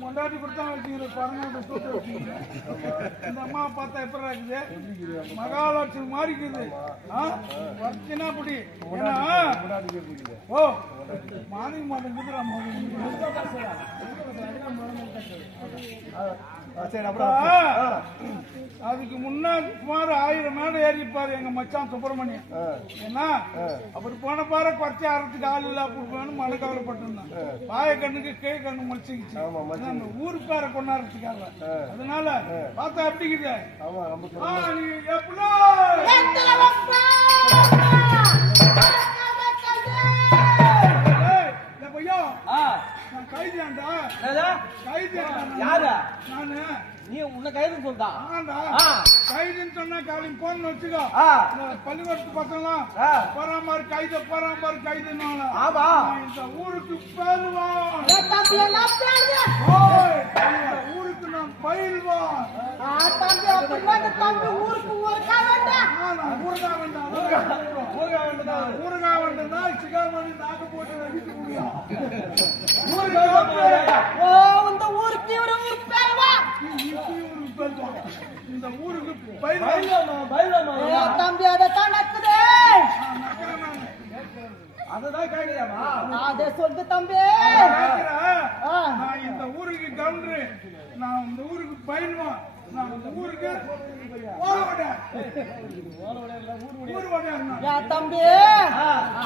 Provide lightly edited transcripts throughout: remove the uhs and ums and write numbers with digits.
முண்டாட்டி கொடுத்தா வச்சுக்கிற பாருங்க. இந்த அம்மா பார்த்தா எப்படி இருக்குது, மகாலட்சுமி மாதிரி இருக்குது. வச்சுனா அப்படி ஓ மாறி மாதம் அதுக்கு முன்னாடி சுமார் 1000 மேடை ஏறிப்பாரு எங்க மச்சான் சுப்பிரமணியம். ஏன்னா அப்படி போன பாரு குறைச்சி அறத்துக்கு ஆள் இல்ல கொடுப்பேன்னு மழை கவலைப்பட்டிருந்தான். பாய கண்ணுக்கு கீழ் கண்ணு மலிச்சுக்கிச்சு அந்த ஊருக்கார கொண்டாடுறதுக்காக. அதனால பார்த்தா எப்படிக்குது கைதியாண்டா கைதி யாரு நானு நீ உன்ன கைதுன்னு சொல்லிட்டா கைதுன்னு சொன்னா காலையும் போன் வச்சுக்கோ. பள்ளிக்கூடத்து பசங்க போறாமாரு கைது போறாமாரு கைதுன்னு இந்த ஊருக்கு பேருவான், ஊருக்கு நான் பயில்வான். ஊருகா வேண்டா சிகாமணி நாக்க போட்டு வெடிக்க முடியும். இந்த ஊருக்கு தம்பி அதைத்தான் நடக்குது. அததான் கேட்கலாமா? அதே சொல்லு தம்பி. நான் இந்த ஊருக்கு கவுண்டரு, நான் இந்த ஊருக்கு பயில்வான், நான் இந்த ஊருக்கு தம்பி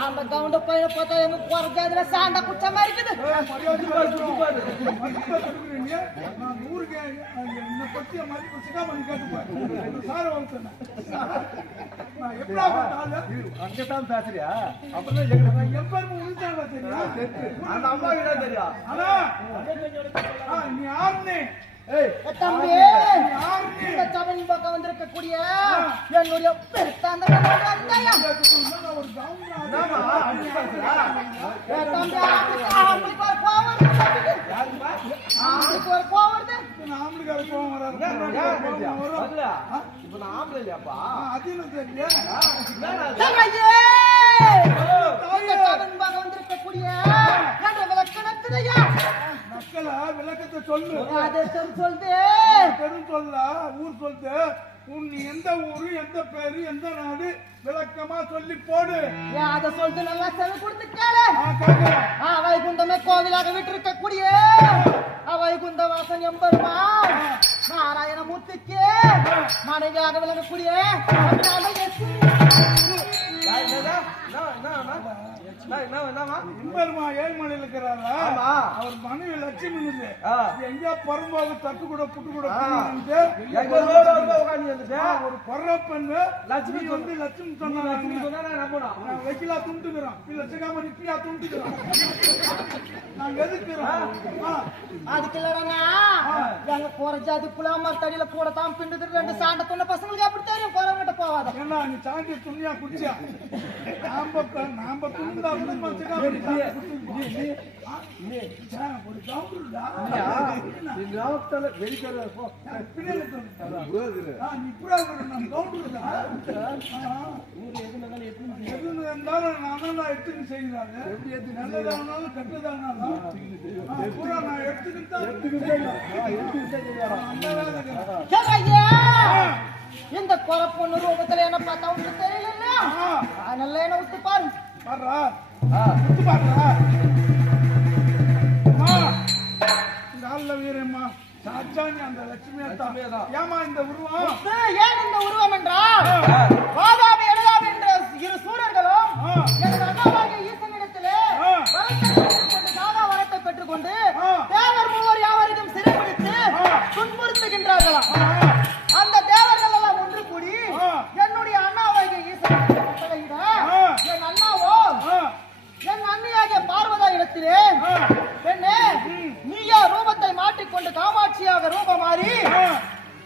அந்த கவுண்ட பையனை பார்த்தா எங்க குறைஞ்சாதுல சாண்டா குச்ச மாதிரி இருக்குது. நான் ஊருக்கு என்ன பத்தி மதிப்பு சிகாமணி கேட்டுப்பேன். சார வளர்த்தேன் அங்கதான் பேசுறியா? அப்பதான் எப்ப உளுத்தாங்க தெரியும், அந்த அம்மா கிட்ட தெரியும். ஆனா நீ யாருன்னு தம்பி இந்த சபையின் பக்கம் வந்திருக்கக்கூடிய என்னுடைய பெருத்தாந்த இந்த காவன்பாக வந்திருக்கக்கூடிய என்ற விளக்கணத்தினையா மக்களா விளக்கத்தை சொல்லு. அதை சொல்லுது பெரும் சொல்ல ஊர் சொல்லுது. நீ எந்த ஊரு, எந்த பேரு, எந்த நாடு விளக்கமா சொல்லி போடு. அதை சொல்லிட்டு நல்லா செவி கொடுத்து கேளு. கேக்குறேன். வைகுண்டமே கோவிலாக விட்டிருக்கக்கூடிய வைகுந்த வாசன் எம்பெருமா நாராயணமூர்த்திக்கு மனைவியாக விளங்கக்கூடிய எம்பெருமா ஏழ்மலையில் இருக்கிறாரா? அவர் மனைவி லட்சுமி எங்கேயா பரம்போது தட்டு கூட புட்டு கூட ஒரு பொற பெண்ணு லட்சுமி வந்து லட்சுமி சொன்னா வைக்கலா துண்டுக்கிறோம். இல்ல சிகாம நிப்பியா துண்டுக்கிறோம். நாங்க எதுக்குறோம்? அதுக்கு இல்லடா எங்க போற ஜாதி புலாம தடியில கூட தான் பின்னுது. ரெண்டு சாண்ட துண்ண பசங்களுக்கு அப்படி தெரியும். போறவங்கிட்ட போவாத. ஏன்னா நீ சாண்டி துணியா குடிச்சியா? நாம துண்டா இந்த கொலை பொண்ணு ரூபத்துல என்ன பார்த்தா உனக்கு தெரியல. அதனால என்ன விட்டு பாரு. வீரம்மா சாச்சானி அந்த லட்சுமி ஏமா இந்த உருவம் ஏன் இந்த உருவம் என்றால் வாதாபி எழுதாபி என்ற இரு சூரர்களும் எனது அண்ணாவாகிய ஈசனிடத்திலே தாதா வரத்தை பெற்றுக்கொண்டு தேவர் மூவர் யாவரையும் சிறைப்பிடித்து துன்புறுத்துகின்றார்களாம். அந்த தேவர்கள் எல்லாம் ஒன்று கூடி என்னுடைய அண்ணாவாகிய ஈசன் என் அண்ணாவோ என் அண்ணியாகிய பார்வதா இடத்திலே பெண்ணே நீயா ரூபத்தை மாற்றிக்கொண்டு காமாட்சியாக ரூபம் மாறி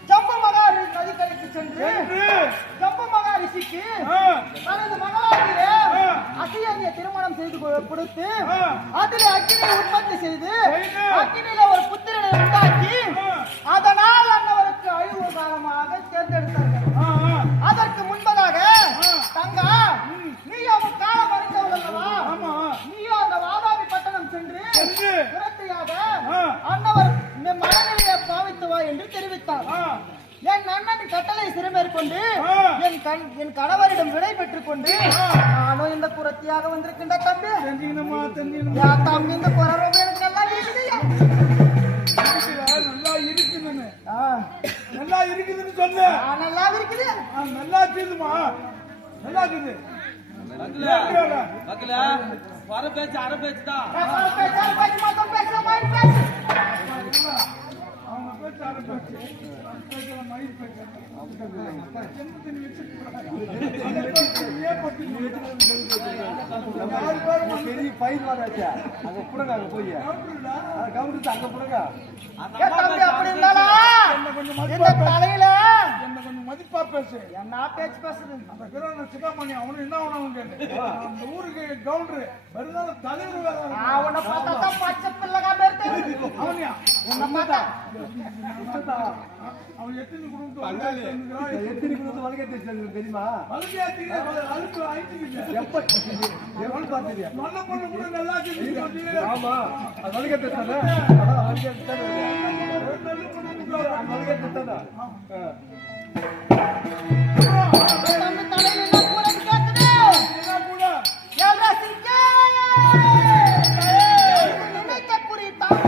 ஜம்பு மகாரி நதிக்கரைக்கு சென்று ஜம்பு மகாரிஷிக்கு தனது மகளாகிய அசியங்கிய திருமணம் செய்து கொடுத்து அதிலே அக்கினியை உற்பத்தி செய்து அக்கினியில ஒரு புத்திரனை உண்டாக்கி அதனால் அன்னவருக்கு அழிவு காலமாக தேர்ந்தெடுத்தார்கள். அதற்கு முன்பதாக தங்கா நீ அவன் காலம் அறிந்தவள் அல்லவா? நீயோ அந்த வாதாபி பட்டணம் சென்று புரட்சியாக அன்னவர் மனநிலையை பாவித்துவா என்று தெரிவித்தார். என் அண்ணன் கட்டளை சிறுமேற்கொண்டு என் கணவரிடம் விடை பெற்றுக் கொண்டு நானும் இந்த புரட்சியாக வந்திருக்கின்ற தம்பி. தம்பி இந்த குரல் எனக்கு நல்லா இருக்குதுயா. நல்லா இருக்குதுன்னு சொல்லு. நல்லா இருக்குது. நல்லா இருக்குதுமா. நல்லா இருக்குது. வர பேச்சு அரை பேச்சு தான். அவங்க பேச்சு அரை பேச்சு மயில் பேச்சு பயிர் வாடாச்சா அங்க புடுங்க. அங்க போய் கவுண்டர் அங்க புடுங்க. அப்படி இருந்தாலும் தலையில என்ன கொஞ்சம் மதிப்பா பேசு. என்ன பேச்சு பேசுது அந்த கிராம சிகாமணி அவனு என்ன ஆகணும் அந்த ஊருக்கு கவுண்டரு வருதாலும் தலைவர் வேற அவனை பார்த்தா பச்சை பிள்ளைகா பேரு அவனியா உன்னை பார்த்தா அவன் எத்தனை குடும்பம் எத்தனை குடும்பம் வழக்கை தெரியுமா? அழுப்பு ஆயிடுச்சு. எப்ப எவ்வளவு பார்த்துருக்கியா? நல்ல பொண்ணு கூட நல்லா இருக்குது. ஆமா அது வழக்கை தெரியாத வழக்கை தெரியாதா? தலையில கூட கேட்குது கூட நினைக்க குறித்தான்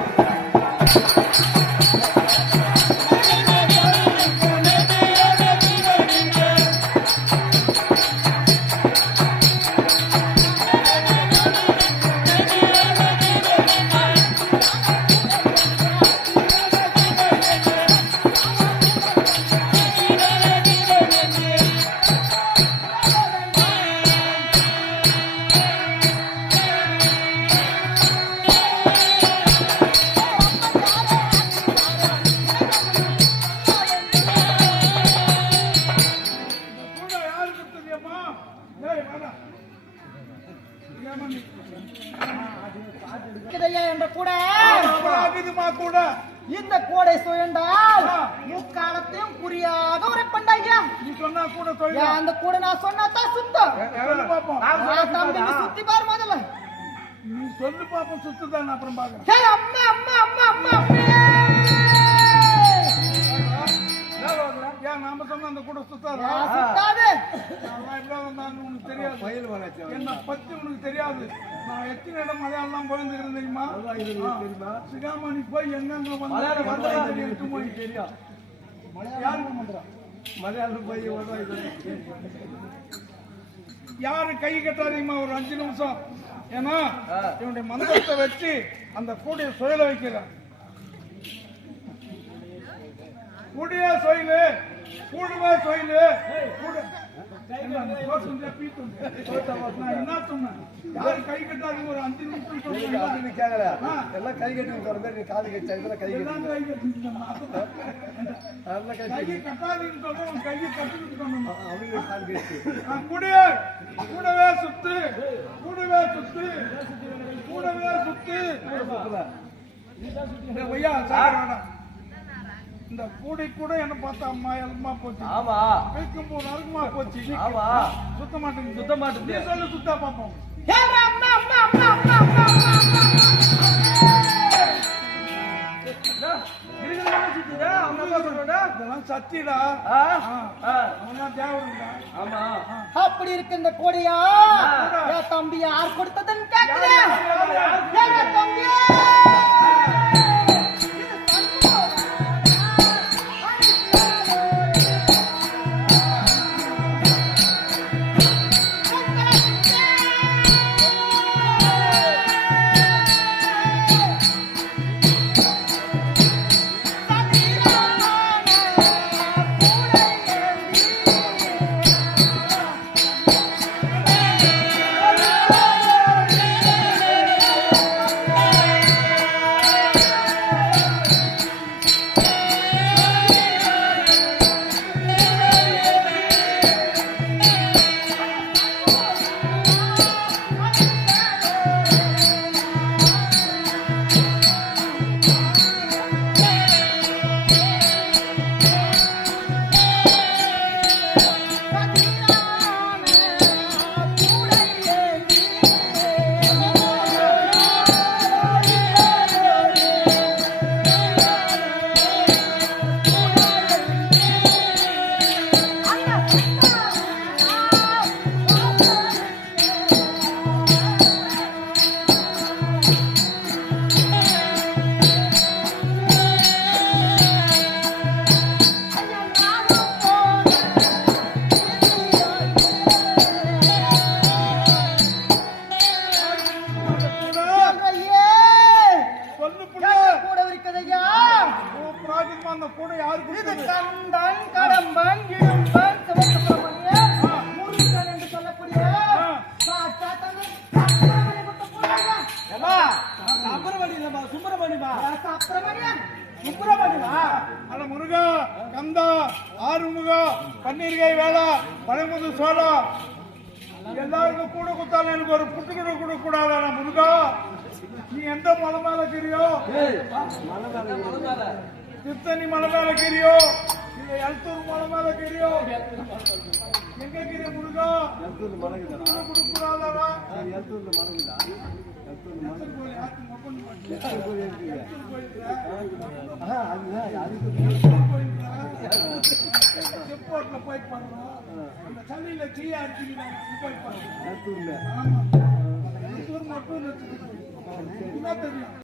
என்ற கூட கூட இந்த கோடை சுயண்டால் முக்காலத்தையும் குறியாக உரைப்பண்டாங்க. நீ சொன்னா கூட சொல்லு. அந்த கூட நான் சொன்னாதான் சுத்தம். சொல்லு பாப்போம். தம்பி நீ சுத்தி பாரு முதல்ல. நீ சொல்லு பாப்போம், சுத்துதான் அப்புறம் பாக்குறேன். ஏய் அம்மா அம்மா அம்மா அம்மா அம்மா. ஏன் நாம சொன்ன அந்த கூட சுத்தாது? சுத்தாது. நான் எவ்வளவு வந்தான்னு உனக்கு தெரியாது. பயில் வராச்சு என்ன பத்தி உனக்கு தெரியாது. நான் எத்தனை இடம் மலையாளம் போயிருந்துக்கிறேன் தெரியுமா? தெரியுமா? சிகாமணி போய் எங்கெங்க மலையாளம் வந்து போய் தெரியும். மலையாளம் போய் யாரு கை கட்டாதீங்கம்மா ஒரு 5 நிமிஷம். ஏன்னா இவனுடைய மந்திரத்தை வச்சு அந்த கூடைய சுயல வைக்கிறேன். கூடிய சொயிலு, கூடுவா சொயிலு, என்ன சொன்னேன்? யாரு கை கட்டாதீங்க ஒரு 5 நிமிஷம் சொல்றீங்க. கேட்கல எல்லாம் கை கட்டி நீ காது கட்டி கை எல்லாம் கை கட்டிட்டோம்னா கையை கட்டாதீங்கன்னு சொல்றேன். உன் கையை கட்டிட்டு சொன்னோம். அவங்க காது கட்டி கூடவே சுத்து, கூடவே சுத்து, கூடவே சுத்து. இந்த பையா சாப்பிட இந்த கூடை கூட என்ன பார்த்தா அம்மா எல்மா போச்சு. ஆமா வைக்கும் போது அருமா போச்சு. ஆமா சுத்த மாட்டேங்குது. சுத்த மாட்டேங்குது. நீ சொல்லு சுத்தா பாப்போம். ஏய் அம்மா அம்மா அம்மா அம்மா அம்மா அம்மா. இதெல்லாம் சத்திடா. அவனா தேவருடா. ஆமா அப்படி இருக்கு இந்த கோடியா. என் தம்பி யார் கொடுத்ததுன்னு கேக்குறேன். என் தம்பி அந்த கூட யாருக்கு இது கந்தன் கடம்பன் இடும்பன் சிவசுப்பிரமணியன் முருகன் என்று சொல்லக்கூடிய அட முருகா, கந்தா, ஆறுமுகா, பன்னீர்கை வேளா, பனைமுது சோழா, எல்லாருக்கும் கூட குத்தாலும் எனக்கு ஒரு புட்டு கூட கொடுக்க கூடாதா முருகா? நீ எந்த மலை மேல கிரியோ? திருத்தணி மலை மேல கிரியோ? இல்ல எழுத்தூர் மலை மேல கிரியோ? எங்க கிரிய முருகா? கொடுக்க கூடாதா? செப்போட்ல போய் பண்றோம். அந்த சளியில தீயா அடிச்சுக்கலாம் போய் பண்றோம். மட்டும் தெரியும்.